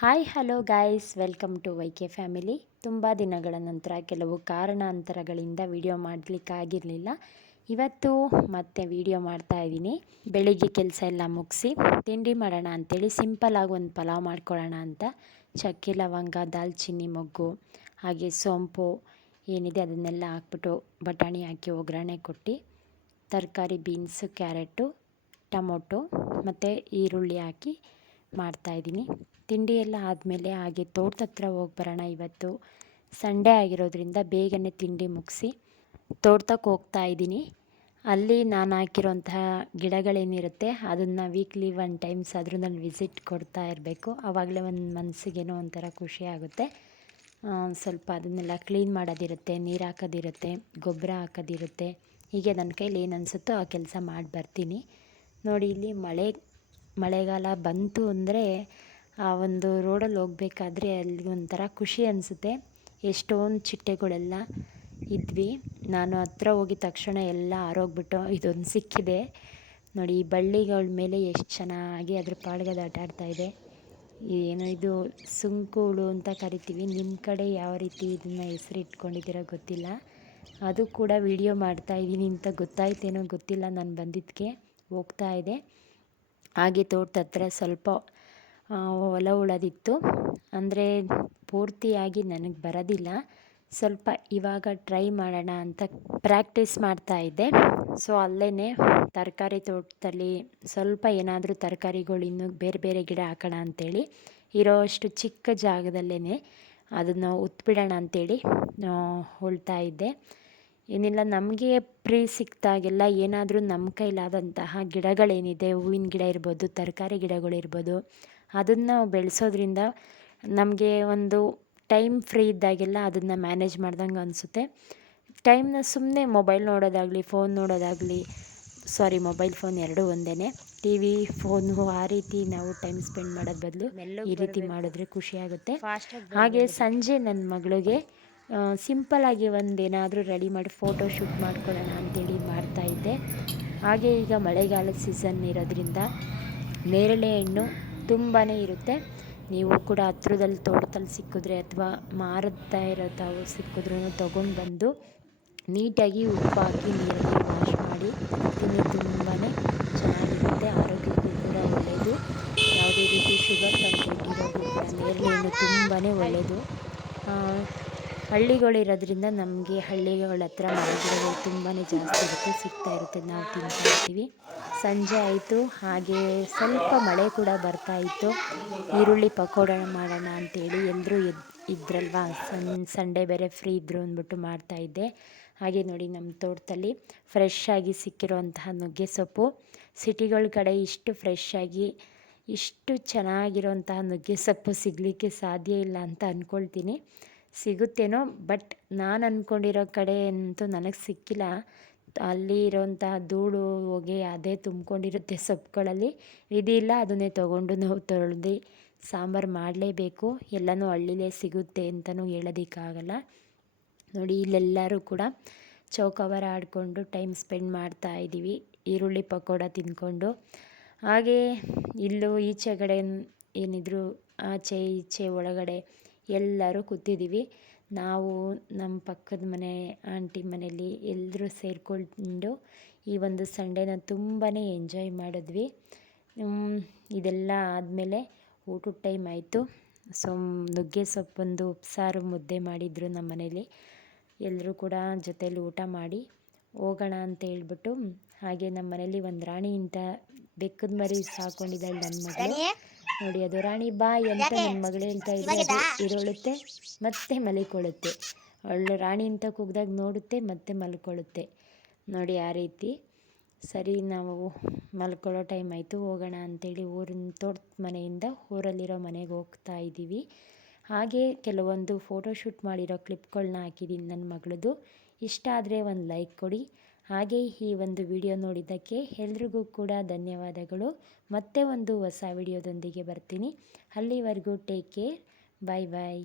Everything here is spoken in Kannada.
Hi hello guys, welcome to YK family. ತುಂಬ ದಿನಗಳ ನಂತರ ಕೆಲವು ಕಾರಣಾಂತರಗಳಿಂದ ವಿಡಿಯೋ ಮಾಡಲಿಕ್ಕಾಗಿರಲಿಲ್ಲ. ಇವತ್ತು ಮತ್ತೆ ವಿಡಿಯೋ ಮಾಡ್ತಾ ಇದ್ದೀನಿ. ಬೆಳಿಗ್ಗೆ ಕೆಲಸ ಎಲ್ಲ ಮುಗಿಸಿ ತಿಂಡಿ ಮಾಡೋಣ ಅಂಥೇಳಿ ಸಿಂಪಲ್ಲಾಗಿ ಒಂದು ಪಲಾವ್ ಮಾಡ್ಕೊಳ್ಳೋಣ ಅಂತ ಚಕ್ಕೆ ಲವಂಗ ದಾಲ್ಚಿನ್ನಿ ಮೊಗ್ಗು ಹಾಗೆ ಸೋಂಪು ಏನಿದೆ ಅದನ್ನೆಲ್ಲ ಹಾಕ್ಬಿಟ್ಟು ಬಟಾಣಿ ಹಾಕಿ ಒಗ್ಗರಣೆ ಕೊಟ್ಟು ತರಕಾರಿ ಬೀನ್ಸು ಕ್ಯಾರೆಟು ಟೊಮೊಟೊ ಮತ್ತು ಈರುಳ್ಳಿ ಹಾಕಿ ಮಾಡ್ತಾಯಿದ್ದೀನಿ. ತಿಂಡಿ ಎಲ್ಲ ಆದಮೇಲೆ ಹಾಗೆ ತೋಟದ ಹತ್ರ ಹೋಗಿ ಬರೋಣ. ಇವತ್ತು ಸಂಡೇ ಆಗಿರೋದ್ರಿಂದ ಬೇಗನೆ ತಿಂಡಿ ಮುಗಿಸಿ ತೋಟಕ್ಕೆ ಹೋಗ್ತಾ ಇದ್ದೀನಿ. ಅಲ್ಲಿ ನಾನು ಹಾಕಿರೋಂತಹ ಗಿಡಗಳೇನಿರುತ್ತೆ ಅದನ್ನು ವೀಕ್ಲಿ 1 ಟೈಮ್ಸ್ ಆದರೂ ನಾನು ವಿಸಿಟ್ ಕೊಡ್ತಾ ಇರಬೇಕು. ಆವಾಗಲೇ ಒಂದು ಮನಸ್ಸಿಗೇನೋ ಒಂಥರ ಖುಷಿ ಆಗುತ್ತೆ. ಸ್ವಲ್ಪ ಅದನ್ನೆಲ್ಲ ಕ್ಲೀನ್ ಮಾಡೋದಿರುತ್ತೆ, ನೀರು ಹಾಕೋದಿರುತ್ತೆ, ಗೊಬ್ಬರ ಹಾಕೋದಿರುತ್ತೆ. ಹೀಗೆ ನನ್ನ ಕೈಲಿ ಏನು ಅನಿಸುತ್ತೋ ಆ ಕೆಲಸ ಮಾಡಿ ಬರ್ತೀನಿ. ನೋಡಿ, ಇಲ್ಲಿ ಮಳೆಗಾಲ ಬಂತು ಅಂದರೆ ಆ ಒಂದು ರೋಡಲ್ಲಿ ಹೋಗ್ಬೇಕಾದ್ರೆ ಅಲ್ಲಿ ಒಂಥರ ಖುಷಿ ಅನಿಸುತ್ತೆ. ಎಷ್ಟೊಂದು ಚಿಟ್ಟೆಗಳೆಲ್ಲ ಇದ್ವಿ. ನಾನು ಹತ್ರ ಹೋಗಿದ ತಕ್ಷಣ ಎಲ್ಲ ಆರೋಗ್ಬಿಟ್ಟು ಇದೊಂದು ಸಿಕ್ಕಿದೆ ನೋಡಿ. ಈ ಬಳ್ಳಿಗಳ ಮೇಲೆ ಎಷ್ಟು ಚೆನ್ನಾಗಿ ಅದ್ರ ಪಾಡ್ಗೆ ಅದು ಆಟ ಆಡ್ತಾಯಿದೆ. ಏನೋ ಇದು ಸುಂಕುಳು ಅಂತ ಕರಿತೀವಿ. ನಿಮ್ಮ ಕಡೆ ಯಾವ ರೀತಿ ಇದನ್ನು ಹೆಸರು ಇಟ್ಕೊಂಡಿದ್ದೀರೋ ಗೊತ್ತಿಲ್ಲ. ಅದು ಕೂಡ ವಿಡಿಯೋ ಮಾಡ್ತಾಯಿದ್ದೀನಿ ಅಂತ ಗೊತ್ತಾಯ್ತೇನೋ ಗೊತ್ತಿಲ್ಲ. ನಾನು ಬಂದಿದ್ದಕ್ಕೆ ಹೋಗ್ತಾ ಇದೆ. ಹಾಗೆ ತೋಟದ ಹತ್ರ ಸ್ವಲ್ಪ ಹೊಲ ಉಳೋದಿತ್ತು. ಅಂದರೆ ಪೂರ್ತಿಯಾಗಿ ನನಗೆ ಬರೋದಿಲ್ಲ. ಸ್ವಲ್ಪ ಇವಾಗ ಟ್ರೈ ಮಾಡೋಣ ಅಂತ ಪ್ರಾಕ್ಟೀಸ್ ಮಾಡ್ತಾಯಿದ್ದೆ. ಸೊ ಅಲ್ಲೇ ತರಕಾರಿ ತೋಟದಲ್ಲಿ ಸ್ವಲ್ಪ ಏನಾದರೂ ತರಕಾರಿಗಳು ಇನ್ನೂ ಬೇರೆ ಬೇರೆ ಗಿಡ ಹಾಕೋಣ ಅಂಥೇಳಿ ಇರೋಷ್ಟು ಚಿಕ್ಕ ಜಾಗದಲ್ಲೇ ಅದನ್ನು ಉತ್ಬಿಡೋಣ ಅಂಥೇಳಿ ಹೊಳ್ತಾ ಇದ್ದೆ. ಏನಿಲ್ಲ, ನಮಗೆ ಫ್ರೀ ಸಿಕ್ತಾಗೆಲ್ಲ ಏನಾದರೂ ನಮ್ಮ ಕೈಲಾದಂತಹ ಗಿಡಗಳೇನಿದೆ, ಹೂವಿನ ಗಿಡ ಇರ್ಬೋದು, ತರಕಾರಿ ಗಿಡಗಳಿರ್ಬೋದು, ಅದನ್ನು ಬೆಳೆಸೋದ್ರಿಂದ ನಮಗೆ ಒಂದು ಟೈಮ್ ಫ್ರೀ ಇದ್ದಾಗೆಲ್ಲ ಅದನ್ನು ಮ್ಯಾನೇಜ್ ಮಾಡ್ದಂಗೆ ಅನಿಸುತ್ತೆ. ಟೈಮ್ನ ಸುಮ್ಮನೆ ಮೊಬೈಲ್ ನೋಡೋದಾಗಲಿ, ಫೋನ್ ನೋಡೋದಾಗಲಿ, ಮೊಬೈಲ್ ಫೋನ್ ಎರಡೂ ಒಂದೇ, ಟಿ ವಿ ಫೋನು ಆ ರೀತಿ ನಾವು ಟೈಮ್ ಸ್ಪೆಂಡ್ ಮಾಡೋದು ಬದಲು ಈ ರೀತಿ ಮಾಡಿದ್ರೆ ಖುಷಿಯಾಗುತ್ತೆ. ಹಾಗೆ ಸಂಜೆ ನನ್ನ ಮಗಳಿಗೆ ಸಿಂಪಲ್ಲಾಗಿ ಒಂದೇನಾದರೂ ರೆಡಿ ಮಾಡಿ ಫೋಟೋ ಶೂಟ್ ಮಾಡ್ಕೊಳ್ಳೋಣ ಅಂಥೇಳಿ ಮಾಡ್ತಾಯಿದ್ದೆ. ಹಾಗೆ ಈಗ ಮಳೆಗಾಲದ ಸೀಸನ್ ಇರೋದ್ರಿಂದ ನೇರಳೆ ಹಣ್ಣು ತುಂಬಾ ಇರುತ್ತೆ. ನೀವು ಕೂಡ ಹತ್ರದಲ್ಲಿ ತೋಟದಲ್ಲಿ ಸಿಕ್ಕಿದ್ರೆ ಅಥವಾ ಮಾರುತ್ತಾ ಇರೋ ತಾವು ಸಿಕ್ಕಿದ್ರೂ ತೊಗೊಂಡು ಬಂದು ನೀಟಾಗಿ ಉಪ್ಪು ಹಾಕಿ ನೀರಲ್ಲಿ ವಾಶ್ ಮಾಡಿ ತಿನ್ನಿ. ತುಂಬಾ ಚೆನ್ನಾಗಿರುತ್ತೆ, ಆರೋಗ್ಯಕ್ಕೂ ಕೂಡ ಒಳ್ಳೆಯದು. ಯಾವುದೇ ರೀತಿ ಶುಗರ್ ಕಂಟೆಂಟ್ ಇರೋದು ಕೂಡ ನೇರಳೆ ಹಣ್ಣು ತುಂಬಾ ಒಳ್ಳೆಯದು. ಹಳ್ಳಿಗಳಿರೋದ್ರಿಂದ ನಮಗೆ ಹಳ್ಳಿಗಳ ಹತ್ರ ಮರಗಿಡಗಳು ತುಂಬಾ ಜಾಸ್ತಿ ಇರುತ್ತೆ, ಸಿಗ್ತಾ ಇರುತ್ತೆ, ನಾವು ತಿಂತಾ ಇರ್ತೀವಿ. ಸಂಜೆ ಆಯಿತು, ಹಾಗೆ ಸ್ವಲ್ಪ ಮಳೆ ಕೂಡ ಬರ್ತಾಯಿತ್ತು. ಈರುಳ್ಳಿ ಪಕೋಡ ಮಾಡೋಣ ಅಂಥೇಳಿ ಎಲ್ಲರೂ ಇದ್ರಲ್ವ, ಸಂಡೇ ಬೇರೆ ಫ್ರೀ ಇದ್ದರು ಅಂದ್ಬಿಟ್ಟು ಮಾಡ್ತಾಯಿದ್ದೆ. ಹಾಗೆ ನೋಡಿ, ನಮ್ಮ ತೋಟದಲ್ಲಿ ಫ್ರೆಶ್ ಆಗಿ ಸಿಕ್ಕಿರುವಂತಹ ನುಗ್ಗೆ ಸೊಪ್ಪು. ಸಿಟಿಗಳ ಕಡೆ ಇಷ್ಟು ಫ್ರೆಶ್ ಆಗಿ ಇಷ್ಟು ಚೆನ್ನಾಗಿರೋಂತಹ ನುಗ್ಗೆ ಸೊಪ್ಪು ಸಿಗಲಿಕ್ಕೆ ಸಾಧ್ಯ ಇಲ್ಲ ಅಂತ ಅಂದ್ಕೊಳ್ತೀನಿ. ಸಿಗುತ್ತೇನೋ, ಬಟ್ ನಾನು ಅಂದ್ಕೊಂಡಿರೋ ಕಡೆ ಅಂತೂ ನನಗೆ ಸಿಕ್ಕಿಲ್ಲ. ಅಲ್ಲಿ ಇರೋಂತಹ ಧೂಳು ಹೊಗೆ ಅದೇ ತುಂಬ್ಕೊಂಡಿರುತ್ತೆ ಸೊಪ್ಪುಗಳಲ್ಲಿ. ಇದಿಲ್ಲ, ಅದನ್ನೇ ತೊಗೊಂಡು ನಾವು ತೊಳೆದು ಸಾಂಬಾರು ಮಾಡಲೇಬೇಕು. ಎಲ್ಲನೂ ಹಳ್ಳಿಲೇ ಸಿಗುತ್ತೆ ಅಂತಲೂ ಹೇಳೋದಕ್ಕಾಗಲ್ಲ. ನೋಡಿ, ಇಲ್ಲೆಲ್ಲರೂ ಕೂಡ ಚೌಕವರ ಆಡಿಕೊಂಡು ಟೈಮ್ ಸ್ಪೆಂಡ್ ಮಾಡ್ತಾಯಿದ್ದೀವಿ, ಈರುಳ್ಳಿ ಪಕೋಡ ತಿಂದ್ಕೊಂಡು. ಹಾಗೆ ಇಲ್ಲೂ ಈಚೆಗಡೆ ಏನಿದ್ರು ಆಚೆ ಈಚೆ ಒಳಗಡೆ ಎಲ್ಲರೂ ಕೂತಿದ್ದೀವಿ. ನಾವು ನಮ್ಮ ಪಕ್ಕದ ಮನೆ ಆಂಟಿ ಮನೆಯಲ್ಲಿ ಎಲ್ಲರೂ ಸೇರಿಕೊಂಡು ಈ ಒಂದು ಸಂಡೇನ ತುಂಬಾ ಎಂಜಾಯ್ ಮಾಡಿದ್ವಿ. ಇದೆಲ್ಲ ಆದಮೇಲೆ ಊಟದ ಟೈಮ್ ಆಯಿತು. ಸೊ ನುಗ್ಗೆ ಸೊಪ್ಪೊಂದು ಉಪ್ಸಾರು ಮುದ್ದೆ ಮಾಡಿದರು ನಮ್ಮ ಮನೇಲಿ. ಎಲ್ಲರೂ ಕೂಡ ಜೊತೇಲಿ ಊಟ ಮಾಡಿ ಹೋಗೋಣ ಅಂತ ಹೇಳ್ಬಿಟ್ಟು, ಹಾಗೆ ನಮ್ಮ ಮನೇಲಿ ಒಂದು ರಾಣಿ ಅಂತ ಬೆಕ್ಕದ ಮರಿ ಸಾಕೊಂಡಿದ್ದಾಳೆ ನನ್ನ ಮಗಳು. ನೋಡಿ, ಅದು ರಾಣಿ ಬಾಯ್ ಅಂತ ನನ್ನ ಮಗಳು ಹೇಳ್ತಾ ಇದ್ದರೆ ಅದು ಇರೊಳುತ್ತೆ ಮತ್ತೆ ಮಲಿಕೊಳ್ಳುತ್ತೆ. ಅವಳು ರಾಣಿ ಅಂತ ಕೂಗಿದಾಗ ನೋಡುತ್ತೆ ಮತ್ತೆ ಮಲ್ಕೊಳ್ಳುತ್ತೆ. ನೋಡಿ, ಆ ರೀತಿ. ಸರಿ, ನಾವು ಮಲ್ಕೊಳ್ಳೋ ಟೈಮ್ ಆಯಿತು, ಹೋಗೋಣ ಅಂಥೇಳಿ ತೋಟದ ಮನೆಯಿಂದ ಊರಲ್ಲಿರೋ ಮನೆಗೆ ಹೋಗ್ತಾ ಇದ್ದೀವಿ. ಹಾಗೆ ಕೆಲವೊಂದು ಫೋಟೋಶೂಟ್ ಮಾಡಿರೋ ಕ್ಲಿಪ್ಗಳನ್ನ ಹಾಕಿದ್ದೀನಿ ನನ್ನ ಮಗಳದು. ಇಷ್ಟ ಆದರೆ ಒಂದು ಲೈಕ್ ಕೊಡಿ. ಹಾಗೆ ಈ ಒಂದು ವಿಡಿಯೋ ನೋಡಿದ್ದಕ್ಕೆ ಎಲ್ರಿಗೂ ಕೂಡ ಧನ್ಯವಾದಗಳು. ಮತ್ತೆ ಒಂದು ಹೊಸ ವಿಡಿಯೋದೊಂದಿಗೆ ಬರ್ತೀನಿ. ಅಲ್ಲಿವರೆಗೂ ಟೇಕ್ ಕೇರ್. ಬಾಯ್ ಬಾಯ್.